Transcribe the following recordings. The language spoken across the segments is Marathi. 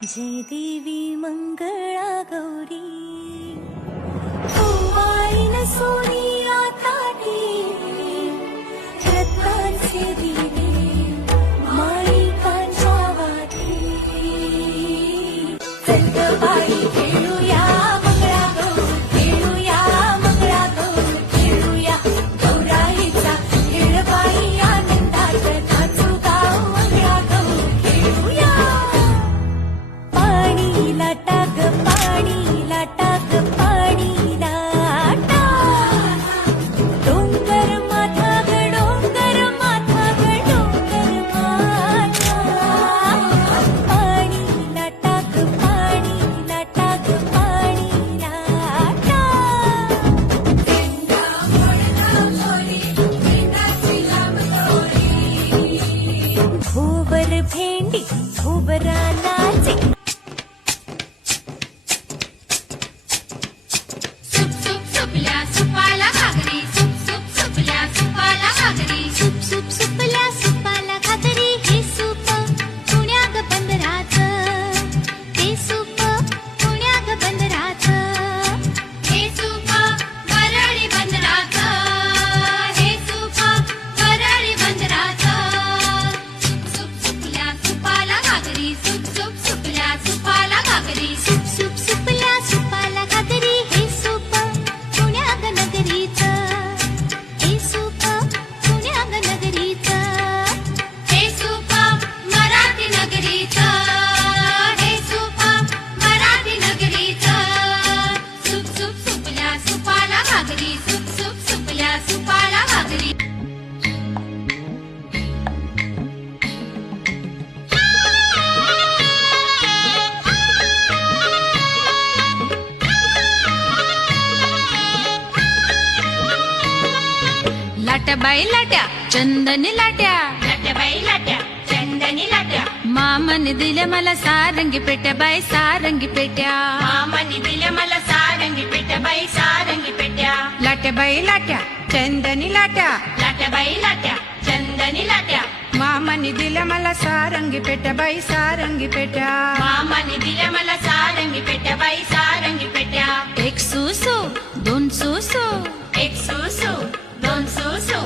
जय देवी मंगळा गौरी ओवाळीन सोनिया ताटी रत्नांचे दिवे माणिकांच्या वाटी चल ग बाई खेळूया मंगळा गौर खेळूया मंगळा गौर खेळूया गौराईचा खेळ बाई आनंदात नाचू गाव मंगळा गौर खेळूया पाणी लाटा ग पाणी लाटा ग पाणी लाटा डोंगर माथा ग डोंगर माथा ग डोंगर माथा पाणी लाटा ग पाणी लाटा ग पाणी लाटा भोवर भेंडी भोवरा नाचे सुप सुप सुपल्या सुपाला घागरी सुप सुप सुपल्या सुपाला घागरी सुप सुप सुपल्या सुपाला घागरी हे सूप पुण्या ग बंदराचं हे सूप पुण्या ग बंदराचं हे सूप वरळी बंदराचं हे सूप वरळी बंदराचं सुप सुप सुपल्या सुपाला घागरी सुप सुप सुपल्या सुपाला घागरी सुप सुप सुपल्या सुपाला घागरी हे सूप पुण्या ग नगरीचं हे सूप पुण्या ग नगरीचं हे सूप मराठी नगरीचं हे सूप मराठी नगरीचं सुप सुप सुपल्या सुपाला घागरी सुप सुप सुपल्या सुपाला घागरी लाट्या बाई लाट्या चंदनी लाट्या लाट्या बाई लाट्या चंदनी लाट्या मामाने दिल्या मला सारंगी पेट्या बाई सारंगी पेट्या मामाने दिल्या मला सारंगी पेट्या बाई सारंगी पेट्या लाट्या बाई लाट्या चंदनी लाट्या लाट्या बाई लाट्या चंदनी लाट्या मामाने दिल्या मला सारंगी पेट्या बाई सारंगी पेट्या मामाने दिल्या मला सारंगी पेट्या बाई सारंगी पेट्या एक सुसू दोन सुसू एक सुसू दोन सुसू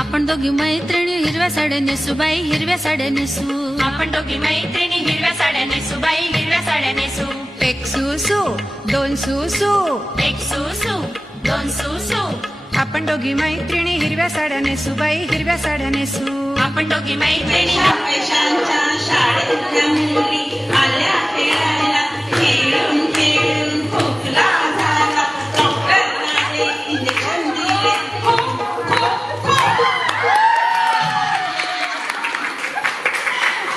आपण दोघी मैत्रिणी हिरव्या साड्या नेसू बाई हिरव्या साड्या नेसू आपण दोघी मैत्रिणी हिरव्या साड्या नेसू बाई हिरव्या साड्या नेसू एक सुसू दोन सुसू एक सुसू दोन सुसू आपण दोघी मैत्रिणी हिरव्या साड्या नेसू बाई हिरव्या साड्या नेसू आपण दोघी मैत्रिणी पैशांच्या शाळेतल्या मुली आल्या खेळायला खेळून खेळून खोकला झाला डॉक्टरने इंजेक्शन दिले हो, हो, हो.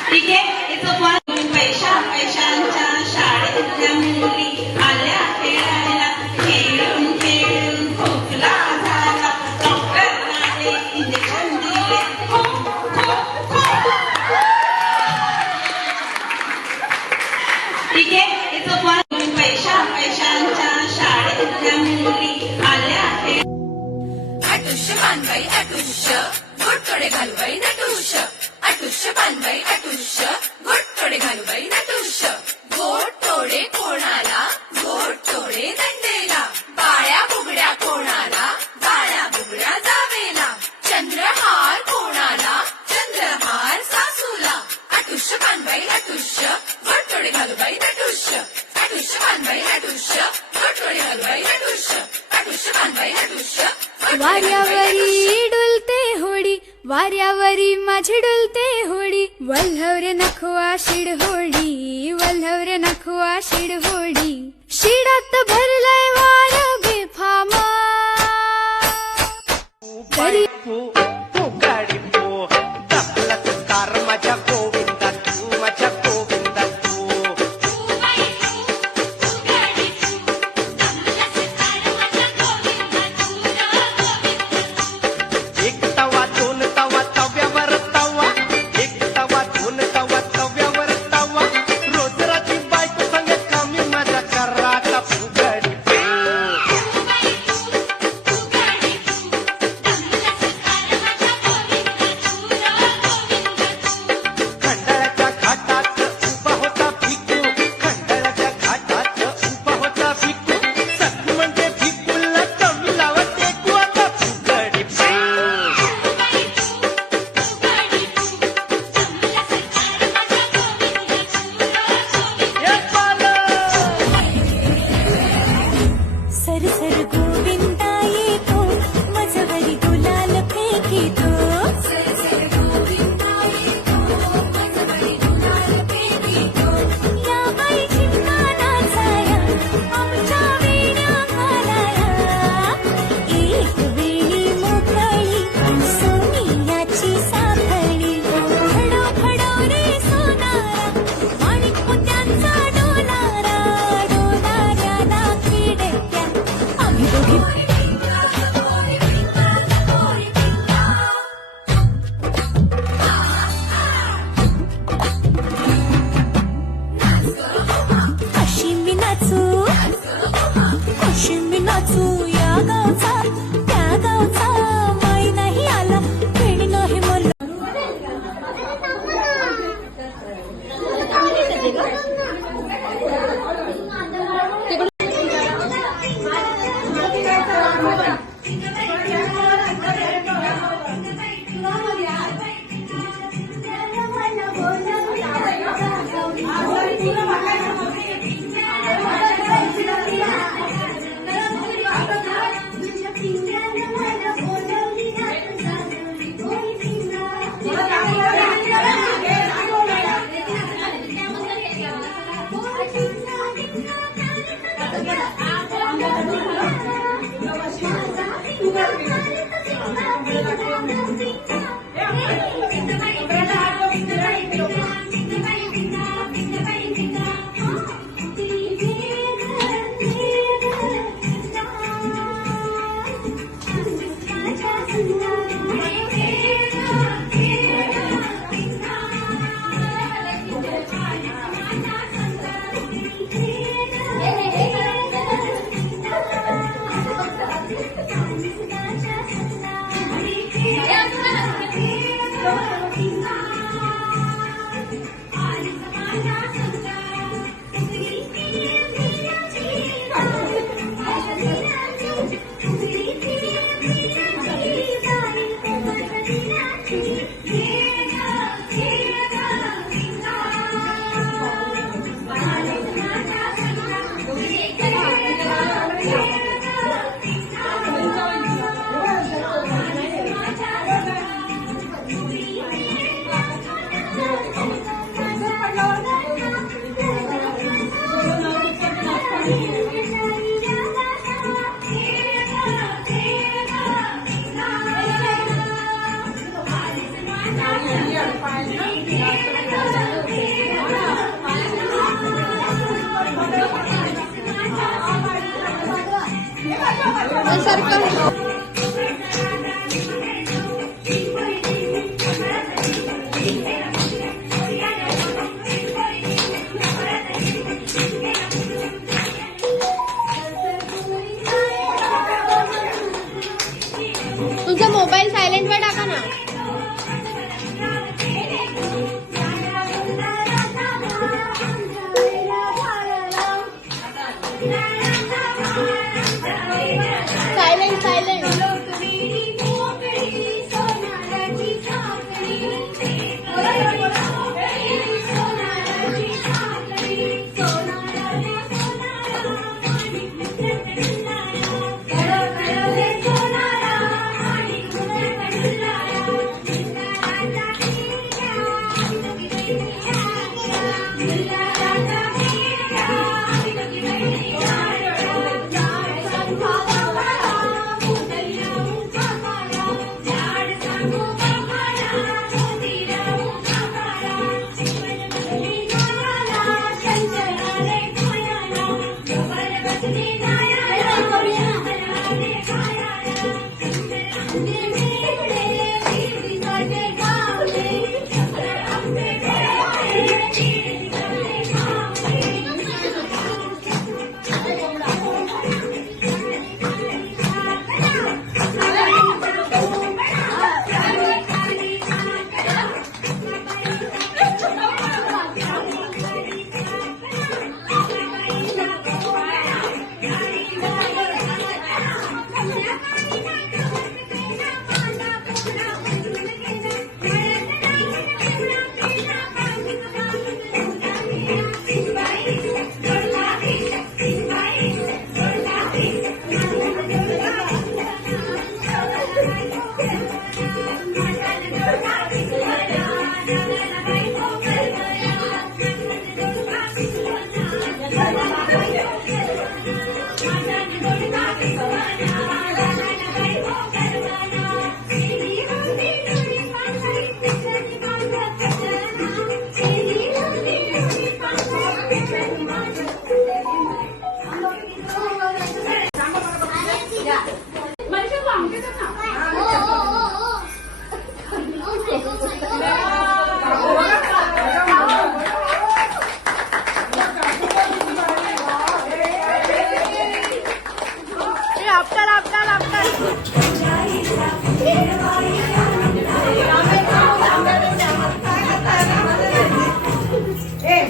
ठीक आहे इथं पण पैशांच्या शाळेतल्या मुली आल्या खेळायला खेळून खेळून खोकला झाला डॉक्टरने इंजेक्शन दिले हो, हो, हो. ठीक आहे इथं पण पैशांच्या शाळेतल्या मुली आल्या अटुष्य पानबाई अटुष्य घोटकडे घालूबाई नटुष्य अटुष्य पानबाई अटुष्य घोटकडे घालूबाई नटुष्य गोट तोडे कोणाला गोट तोडे दंडेला बाळ्या बुगड्या कोणाला बाळ्या बुगड्या जावेला चंद्रहार कोणाला चंद्रहार सासूला अटुष्य पानबाई अटुष्य घोटकडे घालूबाई नटुष्य अटुष्य पानबाई अटुष्य घोटकडे घालूबाई नटुष्य अटुष्य पानबाई अटुष्य वाऱ्यावरी डुलते होडी वाऱ्यावरी माझी डुलते होडी वल्हवरे नखवा शिड होडी वल्हवरे नखवा शिड होडी शिडात भरलाय वार बेफामा तरी माझ्या गोविंदा तू माझ्या गोविंदा तू एक तवा दोन तवा तव्यावर तवा एक तवा दोन तवा तव्यावर तवा रोज रात्री बायको संग कमी माझ्या कराटा फुगडी नाचू कशी मी नाचू या गावचा त्या गावचा माई नाही आला खेळी नाही मला तुमचा मोबाईल सायलेंट वर टाका ना. सायलेंट सायलेंट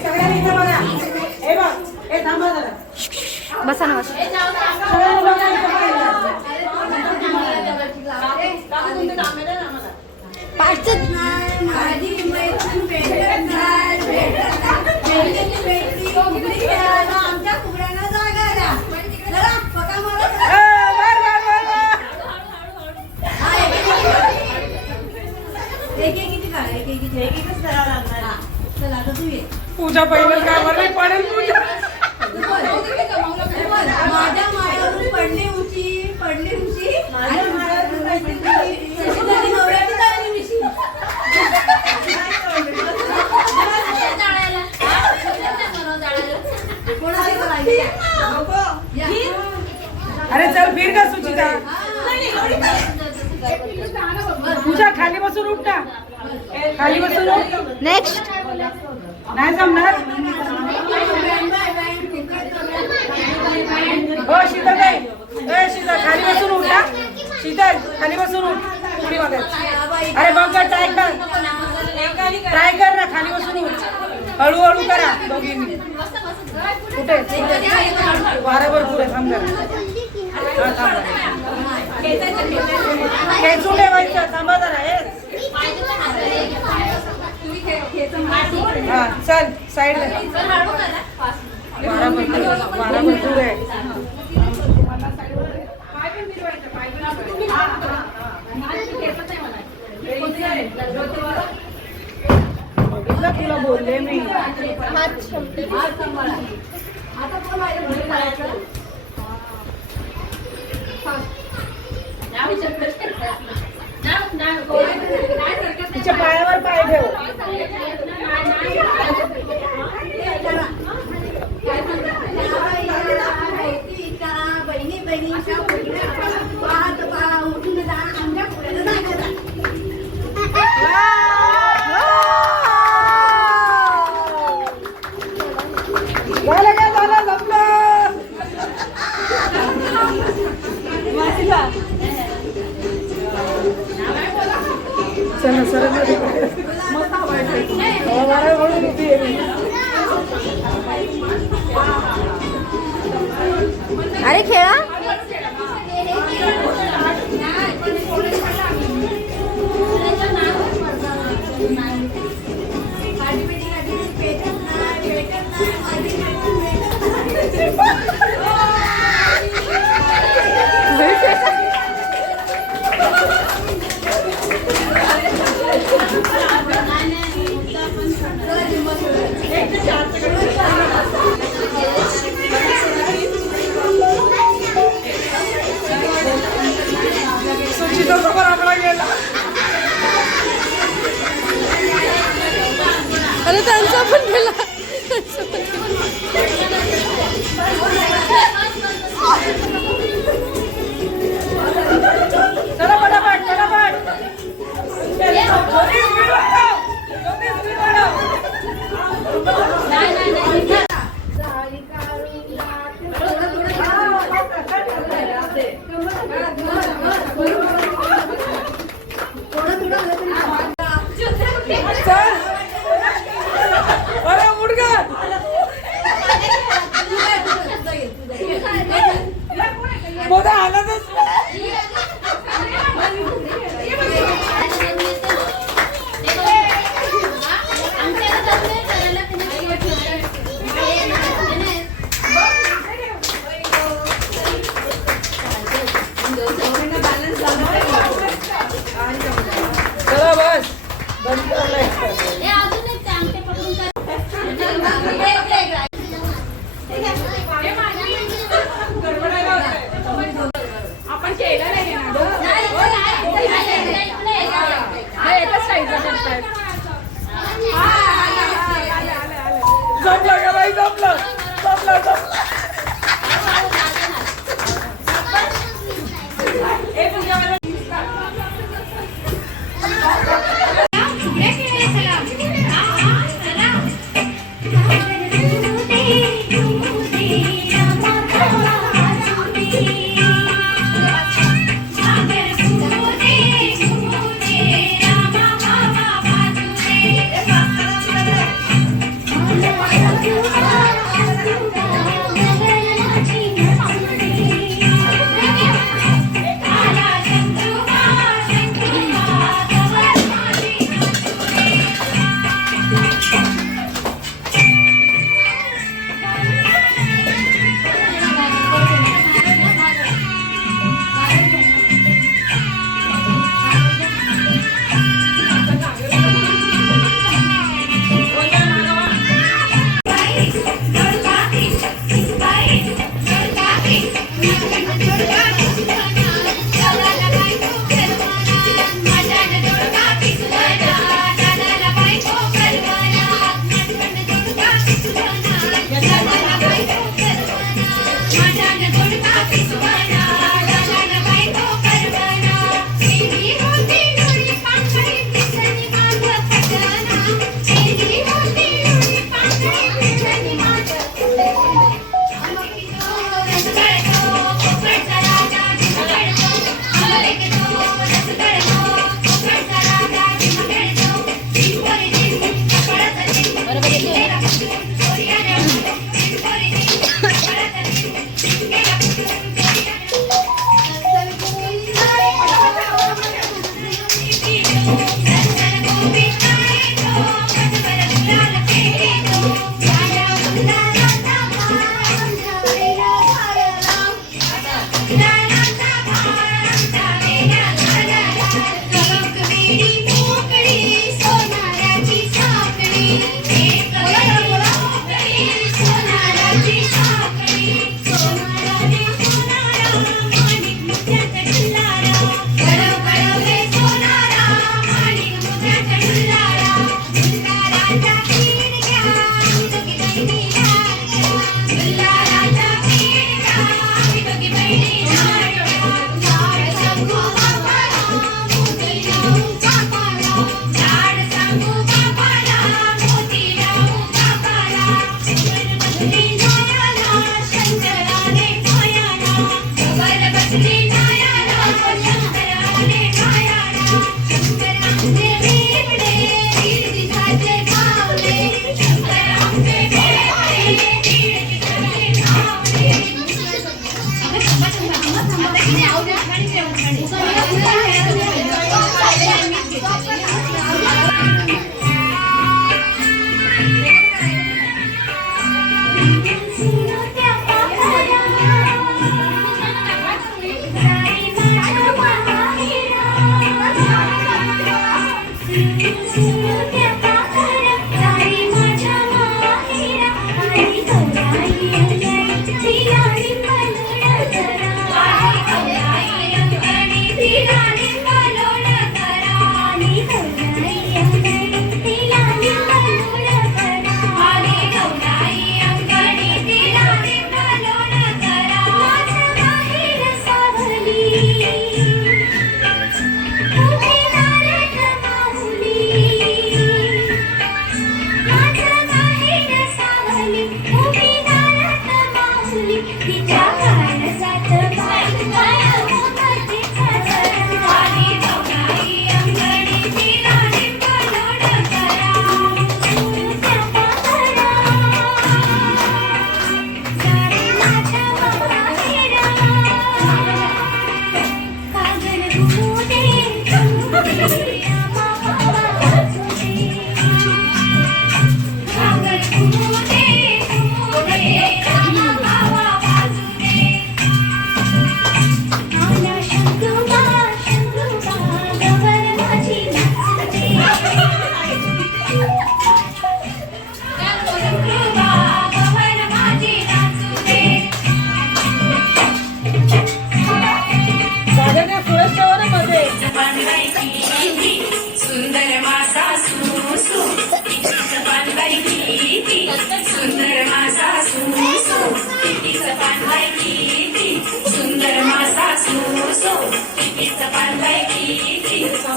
सगळ्यांनी इथं बघा. हे बघ, हे थांबा जरा. बसा ना बसा. सगळ्यांनी बघा इथं बघा. वर, वर, वर, वर. पूजा पहिलं काय बरं पडेल पूजा. माझ्या मायावरून पडली उची आणि मायावरून नवऱ्याची चालली मिशी. कोणाला करायची? अरे चल फिर का सुचिता. पूजा खाली बसून उठ ना. खाली बसून उठ. नेक्स्ट. नाही जमणार. हो शीतल ताई. ए शीतल खाली बसून उठ ना. शीतल खाली बसून उठ. पुढे बघायचं. अरे बघ ट्राय कर. ट्राय कर ना खाली बसून उठ. हळूहळू करा दोघींनी. कुठे वारा भरपूर आहे. थांब जरा. खेचून ठेवायचं. थांबा जरा. हा चल साईडला. वारा भरपूर आहे. तुला बोलले मी. तिच्या पायावर पाय ठेव. बहिणी बहिणीच्या उठून जा आमच्या पुढे जायचं. झालं जमलं. चला सरळ अरे खेळा.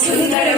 सुंदर